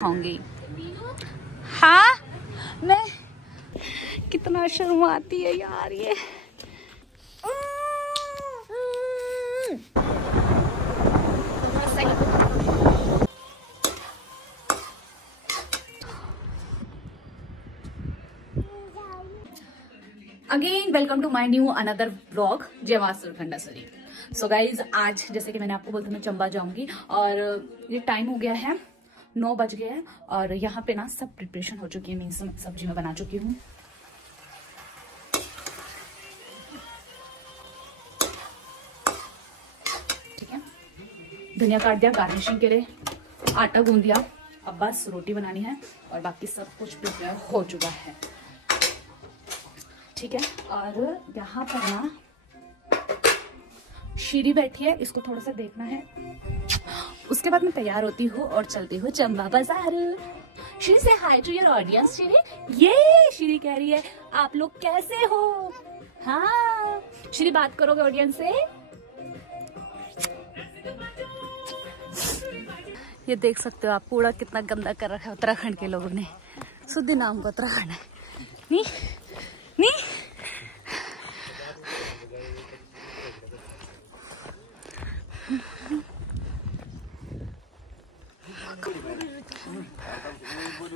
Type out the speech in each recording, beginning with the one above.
होंगी। हाँ मैं कितना शर्माती है यार ये। Again welcome to my new another blog जय मां सुरखंडासुरी। सो गाइज आज जैसे कि मैंने आपको बोला था मैं चंबा जाऊंगी और ये टाइम हो गया है 9 बज गए हैं और यहाँ पे ना सब प्रिपरेशन हो चुकी है। मैं सब्जी में बना चुकी हूँ। ठीक है, धनिया काट दिया गार्निशिंग के लिए, आटा गूंद दिया, अब बस रोटी बनानी है और बाकी सब कुछ प्रिपेयर हो चुका है। ठीक है, और यहाँ पर ना शीरी बैठी है, इसको थोड़ा सा देखना है, उसके बाद मैं तैयार होती हूँ और चलती हूँ चंबा बाजार। शीरी से हाय टू योर ऑडियंस। शीरी ये शीरी कह रही है आप लोग कैसे हो। हाँ शीरी बात करोगे ऑडियंस से। ये देख सकते हो आप कूड़ा कितना गंदा कर रखा है उत्तराखंड के लोगों ने। सुधी नाम का उत्तराखंड है नहीं नहीं।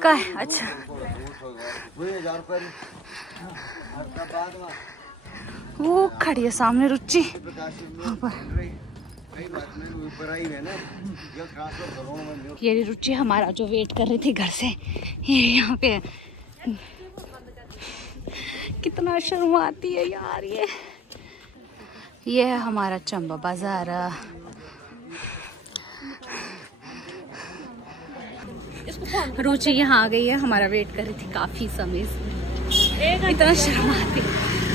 का है अच्छा वो खड़ी है सामने रुचि। ये रुचि हमारा जो वेट कर रही थी घर से, ये यहाँ पे कितना शर्माती है यार ये है हमारा चंबा बाजार। रुचि यहाँ आ गई है, हमारा वेट कर रही थी काफी समय से। इतना शर्माती,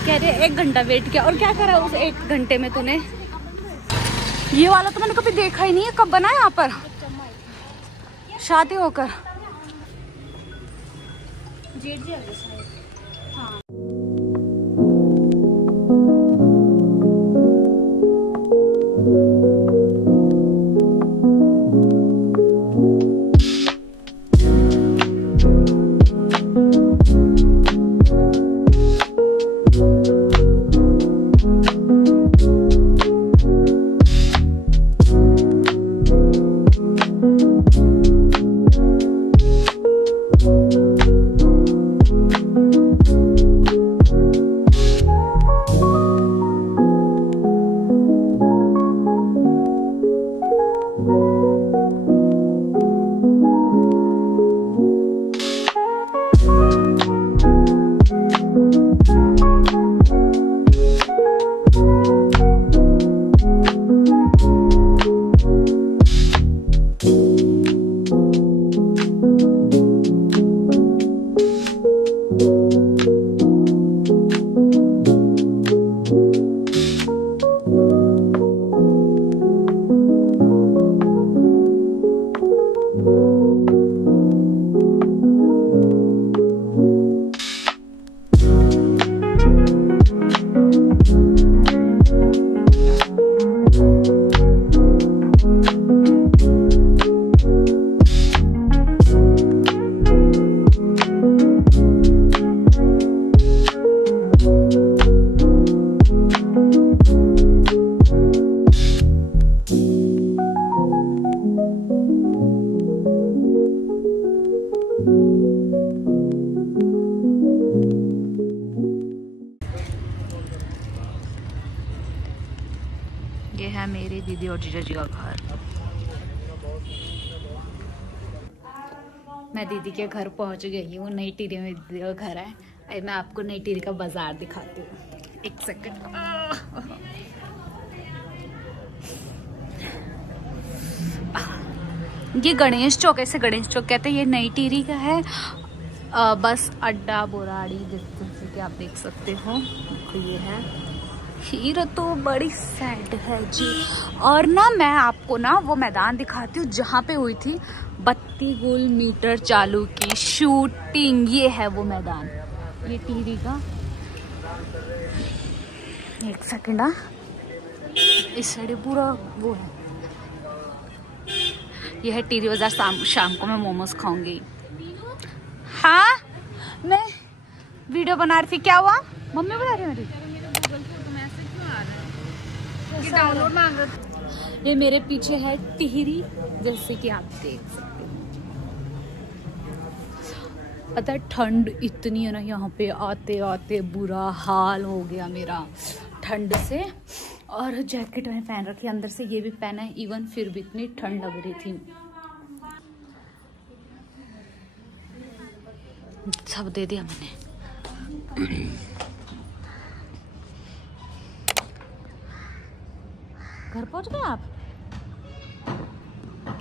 कह रहे 1 घंटा वेट किया। और क्या करा उस 1 घंटे में तूने? ये वाला तो मैंने कभी देखा ही नहीं है, कब बना यहाँ पर शादी होकर? हाँ। ये है मेरी दीदी और जीजा जी का घर। मैं दीदी के घर पहुंच गई हूँ। नई टिहरी में दीदी का घर है। अरे मैं आपको नई टिहरी का बाजार दिखाती हूँ, 1 सेकंड। ये गणेश चौक, ऐसे गणेश चौक कहते हैं। ये नई टिहरी का है बस अड्डा बोराड़ी, जैसे कि आप देख सकते हो। ये है खीर तो बड़ी सैड है जी। और ना मैं आपको ना वो मैदान दिखाती हूँ जहाँ पे हुई थी 32 गुल मीटर चालू की शूटिंग। ये है वो मैदान, ये टिहरी का। 1 सेकंड। इस साइड पूरा वो है ये है टिहरी बाजार। शाम को मैं मोमोज खाऊंगी। हाँ मैं वीडियो बना रही थी। क्या हुआ? मम्मी बना रही है मेरी। डाउनलोड मांग रहे। ये मेरे पीछे है टिहरी, जैसे कि आप देख सकते हैं। पता है ठंड इतनी है ना यहाँ पे, आते आते बुरा हाल हो गया मेरा ठंड से। और जैकेट मैंने पहन रखी है, अंदर से ये भी पहना है इवन, फिर भी इतनी ठंड लग रही थी। सब दे दिया मैंने। घर पहुंच गए आप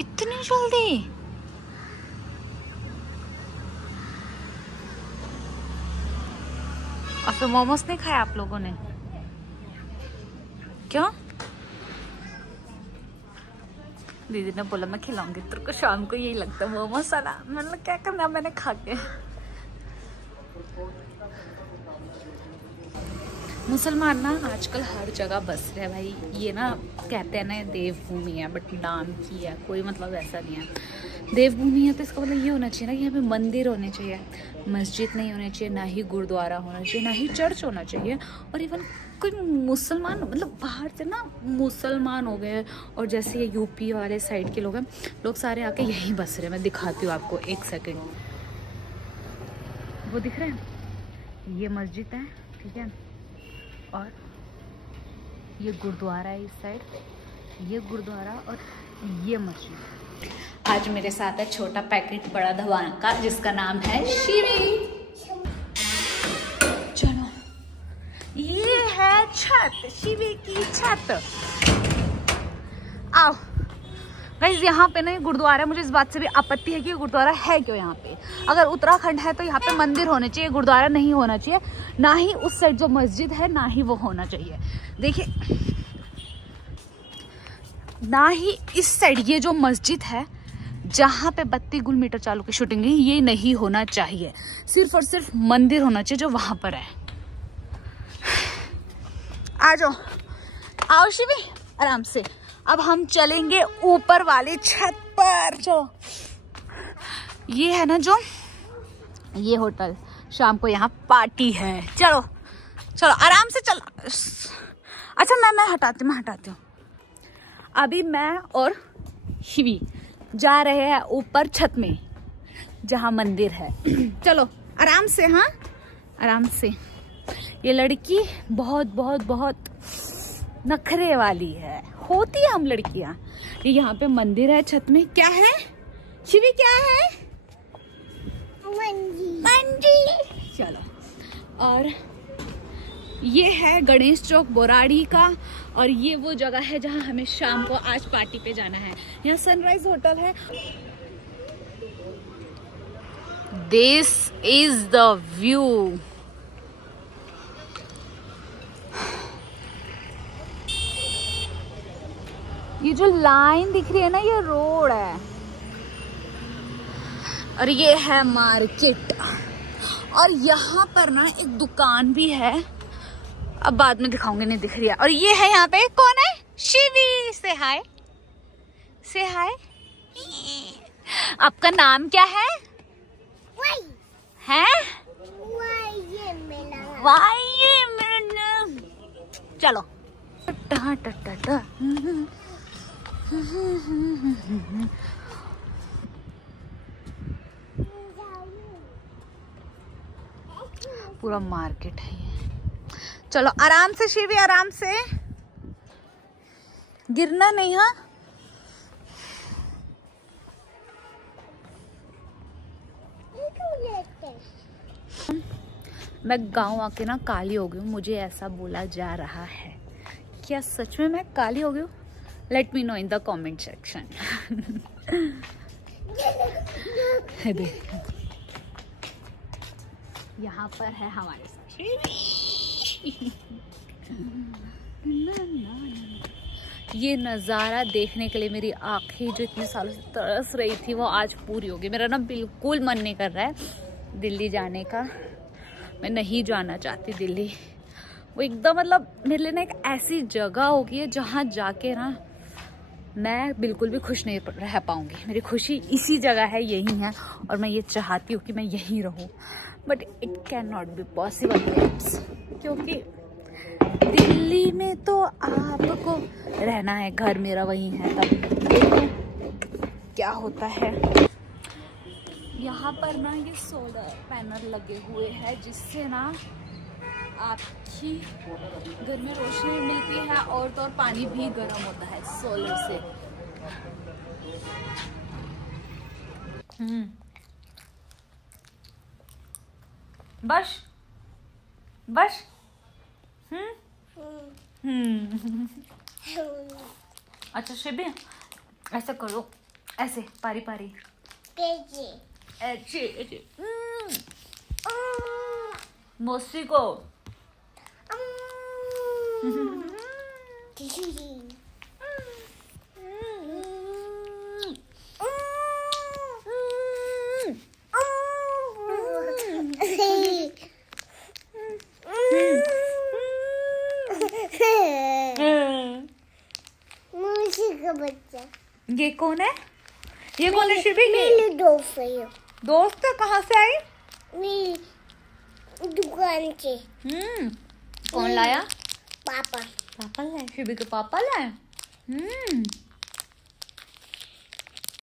इतनी जल्दी? और फिर मोमोज नहीं खाए आप लोगों ने? क्यों? दीदी ने बोला मैं खिलाऊंगी तेरे को शाम को, यही लगता है मोमोज वाला। मतलब क्या करना मैंने खा के। मुसलमान ना आजकल हर जगह बस रहे भाई। ये ना कहते हैं ना देवभूमि है, बट नाम की है, कोई मतलब ऐसा नहीं है। देवभूमि है तो इसका मतलब ये होना चाहिए ना कि यहाँ पे मंदिर होने चाहिए, मस्जिद नहीं होने चाहिए, ना ही गुरुद्वारा होना चाहिए, ना ही चर्च होना चाहिए। और इवन कोई मुसलमान, मतलब बाहर से ना मुसलमान हो गए, और जैसे ये यूपी वाले साइड के लोग हैं, लोग सारे आके यहीं बस रहे। मैं दिखाती हूँ आपको, एक सेकेंड। वो दिख रहे हैं? ये मस्जिद है, ठीक है, और ये गुरुद्वारा है इस साइड, ये गुरुद्वारा और ये मस्जिद। आज मेरे साथ है छोटा पैकेट बड़ा धमाका जिसका नाम है शिवी। चलो ये है छत, शिवी की छत। आओ गाइस, यहाँ पे ना गुरुद्वारा है। मुझे इस बात से भी आपत्ति है कि गुरुद्वारा है क्यों यहाँ पे। अगर उत्तराखंड है तो यहाँ पे मंदिर होने चाहिए, गुरुद्वारा नहीं होना चाहिए। ना ही उस साइड जो मस्जिद है ना ही वो होना चाहिए। देखिए ना ही इस साइड ये जो मस्जिद है जहाँ पे 32 गुल मीटर चालू की शूटिंग है, ये नहीं होना चाहिए। सिर्फ और सिर्फ मंदिर होना चाहिए जो वहां पर है। आ जाओ, आओ शिवी, आराम से। अब हम चलेंगे ऊपर वाली छत पर। चलो ये है ना जो ये होटल, शाम को यहाँ पार्टी है। चलो चलो आराम से चलो। अच्छा मैं हटाती हूँ। अभी मैं और शिवी जा रहे हैं ऊपर छत में जहाँ मंदिर है। चलो आराम से, हाँ आराम से। ये लड़की बहुत बहुत बहुत नखरे वाली है, होती है हम लड़कियां। ये यहाँ पे मंदिर है छत में। क्या है शिवी, क्या है? मंदिर। चलो, और ये है गणेश चौक बोराड़ी का, और ये वो जगह है जहाँ हमें शाम को आज पार्टी पे जाना है। यहाँ सनराइज होटल है। This is the view. ये जो लाइन दिख रही है ना, ये रोड है, और ये है मार्केट। और यहाँ पर ना एक दुकान भी है, अब बाद में दिखाऊंगी, नहीं दिख रही है। और ये है यहाँ पे, कौन है? शिवी। से हाय, से हाय। आपका नाम क्या है? है वाई मेरा नाम। चलो टा टा टा टा। पूरा मार्केट है ये। चलो आराम से शिवी, आराम से, गिरना नहीं। हाँ मैं गांव आके ना काली हो गई हूँ, मुझे ऐसा बोला जा रहा है। क्या सच में मैं काली हो गई हूँ? Let me know in the comment section. यहाँ पर है हमारे साथ ये नज़ारा देखने के लिए मेरी आंखें जो इतने सालों से तरस रही थी वो आज पूरी होगी। मेरा ना बिल्कुल मन नहीं कर रहा है दिल्ली जाने का। मैं नहीं जाना चाहती दिल्ली। वो एकदम मतलब मेरे लिए ना एक ऐसी जगह होगी है जहाँ जाके ना मैं बिल्कुल भी खुश नहीं रह पाऊंगी। मेरी खुशी इसी जगह है, यही है, और मैं ये चाहती हूँ कि मैं यहीं रहूँ, but it can not be possible क्योंकि दिल्ली में तो आपको रहना है, घर मेरा वही है। तब देखो क्या होता है। यहाँ पर ना ये सोलर पैनल लगे हुए हैं जिससे ना आपकी घर में रोशनी मिलती है, और तो और पानी भी गर्म होता है सोलर से। बस बस। अच्छा शिबी, ऐसा करो, ऐसे पारी पारी, ऐसे ऐसे मौसी को। बच्चा ये कौन है? ये कौन है शिबी? मेरी दोस्त है। दोस्त कहाँ से आई? मेरी दुकान से। कौन लाया? पापा। पापा लाए, शिबी के पापा लाए।